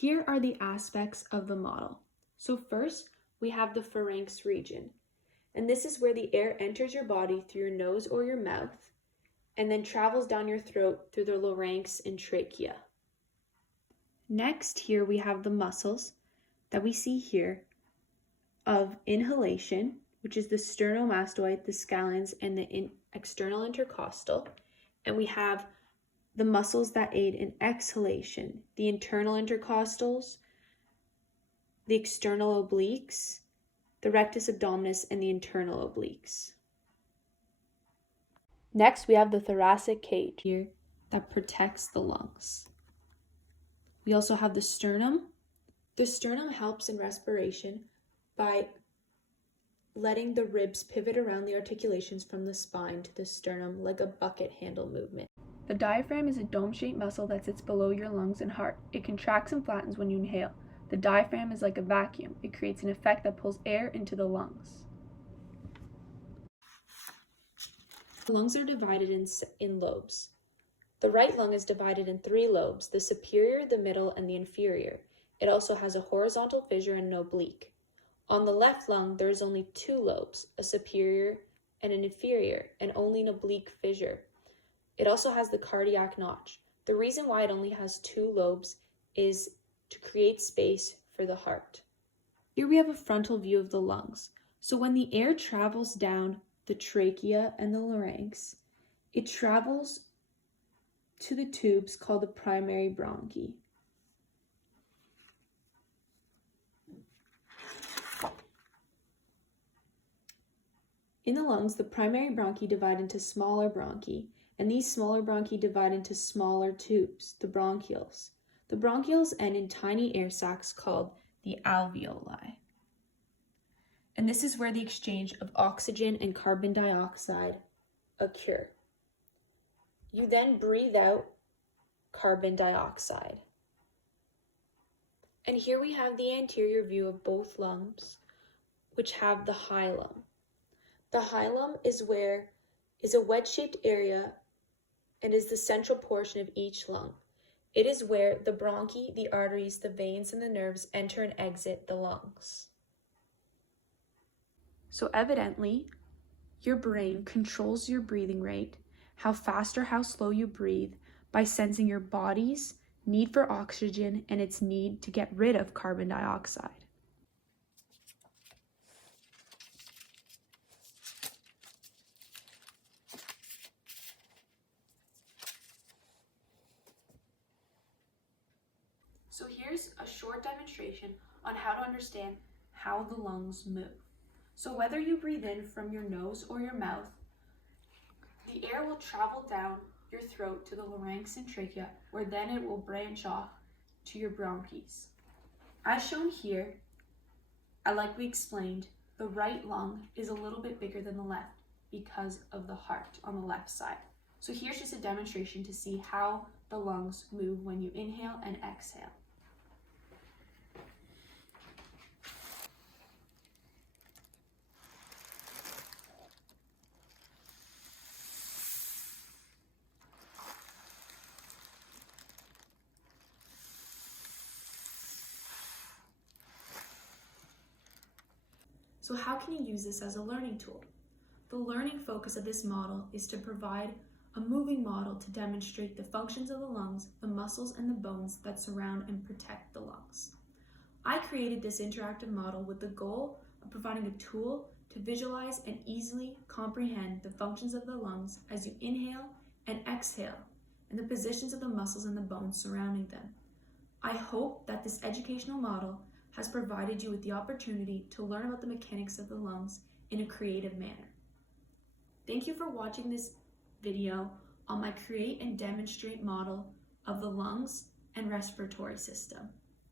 Here are the aspects of the model. So first, we have the pharynx region. And this is where the air enters your body through your nose or your mouth, and then travels down your throat through the larynx and trachea. Next, here we have the muscles that we see here of inhalation, which is the sternomastoid, the scalens, and the external intercostal. And we have the muscles that aid in exhalation, the internal intercostals, the external obliques, the rectus abdominis, and the internal obliques. Next, we have the thoracic cage here that protects the lungs. We also have the sternum. The sternum helps in respiration by letting the ribs pivot around the articulations from the spine to the sternum like a bucket handle movement. The diaphragm is a dome-shaped muscle that sits below your lungs and heart. It contracts and flattens when you inhale. The diaphragm is like a vacuum. It creates an effect that pulls air into the lungs. The lungs are divided in lobes. The right lung is divided in 3 lobes, the superior, the middle, and the inferior. It also has a horizontal fissure and an oblique. On the left lung, there is only 2 lobes, a superior and an inferior, and only an oblique fissure. It also has the cardiac notch. The reason why it only has 2 lobes is to create space for the heart. Here we have a frontal view of the lungs. So when the air travels down the trachea and the larynx, it travels to the tubes called the primary bronchi. In the lungs, the primary bronchi divide into smaller bronchi, and these smaller bronchi divide into smaller tubes, the bronchioles. The bronchioles end in tiny air sacs called the alveoli. And this is where the exchange of oxygen and carbon dioxide occur. You then breathe out carbon dioxide. And here we have the anterior view of both lungs, which have the hilum. The hilum is a wedge-shaped area and is the central portion of each lung. It is where the bronchi, the arteries, the veins, and the nerves enter and exit the lungs. So evidently, your brain controls your breathing rate, how fast or how slow you breathe, by sensing your body's need for oxygen and its need to get rid of carbon dioxide. So here's a short demonstration on how to understand how the lungs move. So whether you breathe in from your nose or your mouth, the air will travel down your throat to the larynx and trachea, where then it will branch off to your bronchs. As shown here, like we explained, the right lung is a little bit bigger than the left because of the heart on the left side. So here's just a demonstration to see how the lungs move when you inhale and exhale. So how can you use this as a learning tool? The learning focus of this model is to provide a moving model to demonstrate the functions of the lungs, the muscles, and the bones that surround and protect the lungs. I created this interactive model with the goal of providing a tool to visualize and easily comprehend the functions of the lungs as you inhale and exhale, and the positions of the muscles and the bones surrounding them. I hope that this educational model has provided you with the opportunity to learn about the mechanics of the lungs in a creative manner. Thank you for watching this video on my create and demonstrate model of the lungs and respiratory system.